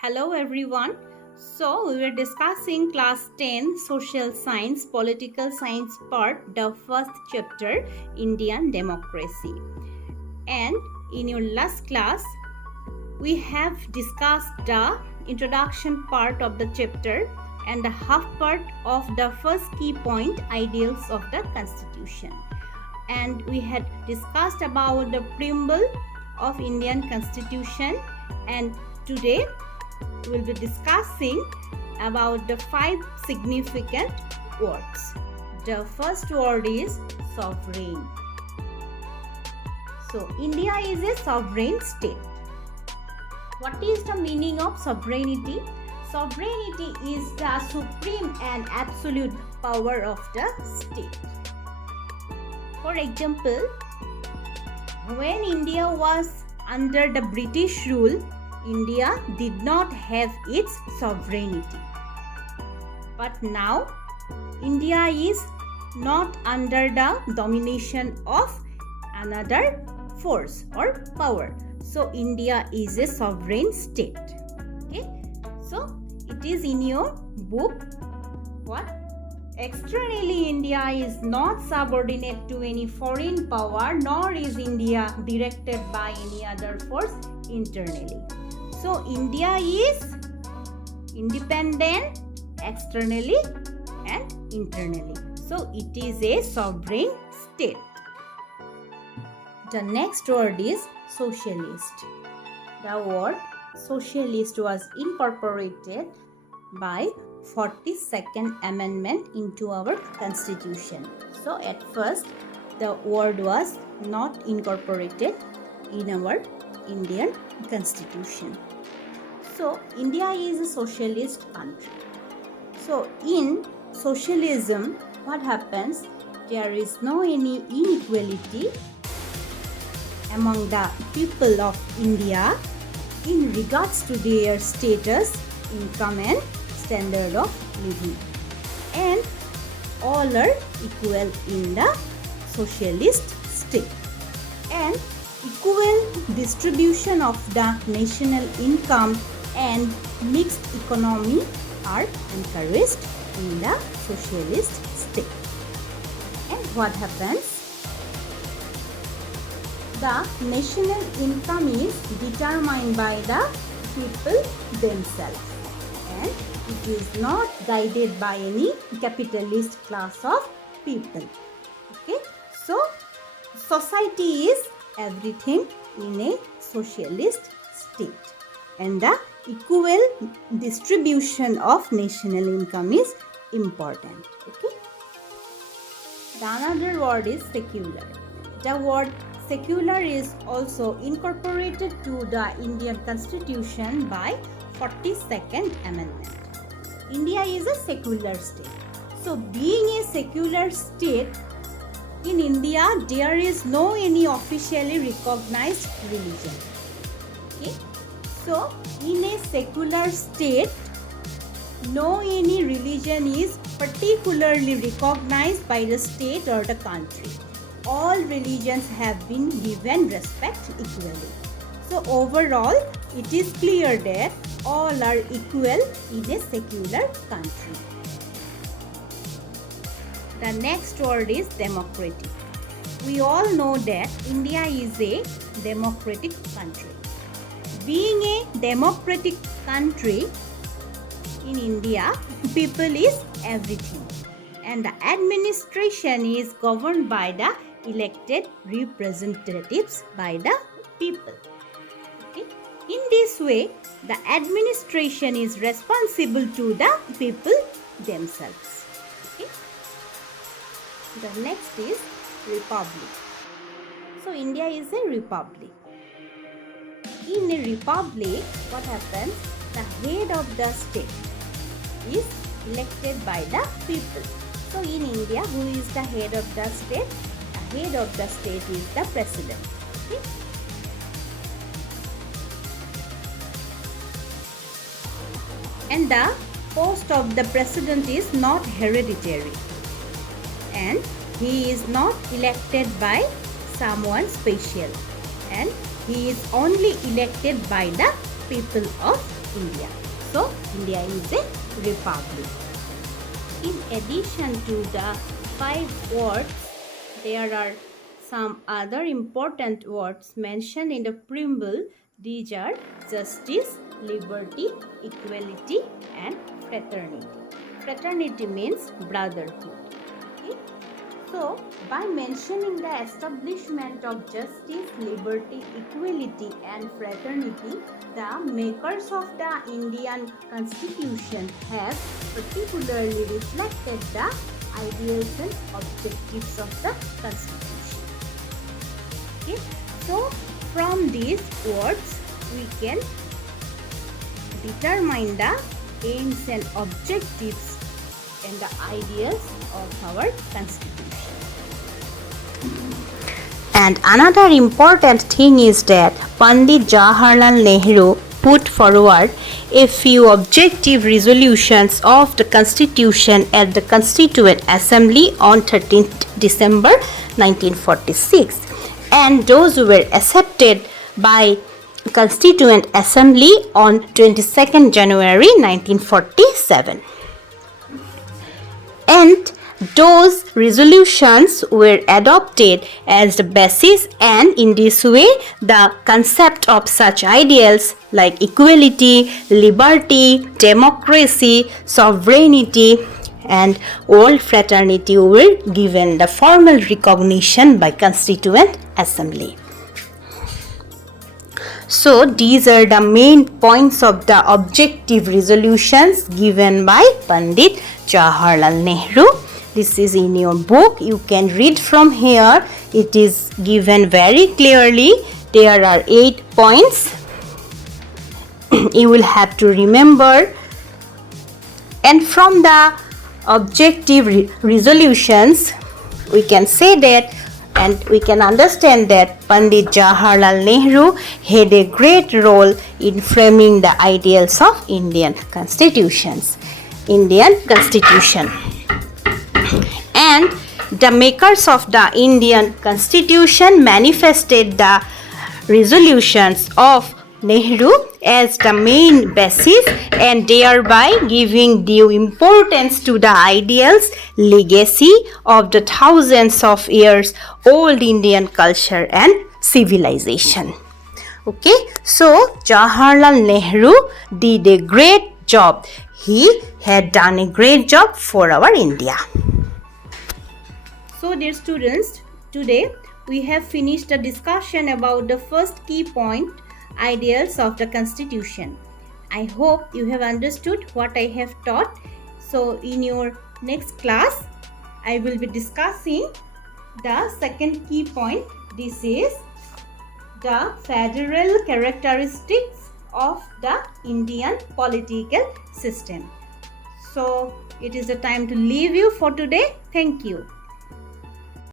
Hello everyone. So we were discussing class 10 social science political science part, the first chapter, Indian democracy. And in your last class we have discussed the introduction part of the chapter and the half part of the first key point, ideals of the constitution. And we had discussed about the preamble of Indian constitution, and today we will be discussing about the 5 significant words. The first word is sovereign. So India is a sovereign state. What is the meaning of sovereignty? Sovereignty is the supreme and absolute power of the state. For example, when India was under the British rule, India did not have its sovereignty. But now, India is not under the domination of another force or power. So, India is a sovereign state. Okay. So, it is in your book. What? Externally, India is not subordinate to any foreign power, nor is India directed by any other force internally. So, India is independent externally and internally. So, it is a sovereign state. The next word is socialist. The word socialist was incorporated by 42nd Amendment into our constitution. So, at first, the word was not incorporated in our Indian constitution. So, India is a socialist country. So, in socialism, what happens? There is no any inequality among the people of India in regards to their status, income and standard of living. And all are equal in the socialist state. And equal distribution of the national income and mixed economy are encouraged in the socialist state. And what happens? The national income is determined by the people themselves, and it is not guided by any capitalist class of people. Okay, so society is everything in a socialist state, and the equal distribution of national income is important. Okay. The another word is secular. The word secular is also incorporated to the Indian Constitution by 42nd Amendment. India is a secular state. So, being a secular state, in India there is no any officially recognized religion. Okay? So, in a secular state, no any religion is particularly recognized by the state or the country. All religions have been given respect equally. So overall, it is clear that all are equal in a secular country. The next word is democratic. We all know that India is a democratic country. Being a democratic country, in India, people is everything. And the administration is governed by the elected representatives by the people. Okay. In this way, the administration is responsible to the people themselves. Okay. The next is republic. So, India is a republic. In a republic, what happens? The head of the state is elected by the people. So, in India, who is the head of the state? The head of the state is the president. Okay? And the post of the president is not hereditary. And he is not elected by someone special. And he is only elected by the people of India. So India is a republic. In addition to the 5 words, there are some other important words mentioned in the preamble. These are justice, liberty, equality, and fraternity. Fraternity means brotherhood. Okay? So, by mentioning the establishment of justice, liberty, equality, and fraternity, the makers of the Indian Constitution have particularly reflected the ideals and objectives of the Constitution. Okay? So, from these words, we can determine the aims and objectives and the ideas of our Constitution. And another important thing is that Pandit Jawaharlal Nehru put forward a few objective resolutions of the Constitution at the Constituent Assembly on 13th December 1946, and those were accepted by Constituent Assembly on 22nd January 1947. And those resolutions were adopted as the basis, and in this way the concept of such ideals like equality, liberty, democracy, sovereignty, and world fraternity were given the formal recognition by Constituent Assembly. So these are the main points of the objective resolutions given by Pandit Jawaharlal Nehru. This is in your book. You can read from here. It is given very clearly. There are 8 points. You will have to remember. And from the objective resolutions, we can say that, and we can understand that Pandit Jawaharlal Nehru had a great role in framing the ideals of Indian Constitution. And the makers of the Indian Constitution manifested the resolutions of Nehru as the main basis, and thereby giving due importance to the ideals, legacy of the thousands of years old Indian culture and civilization. Okay, so Jawaharlal Nehru did a great job. He had done a great job for our India. So dear students, today we have finished a discussion about the first key point, ideals of the Constitution. I hope you have understood what I have taught. So in your next class, I will be discussing the second key point. This is the federal characteristics of the Indian political system. So it is the time to leave you for today. Thank you.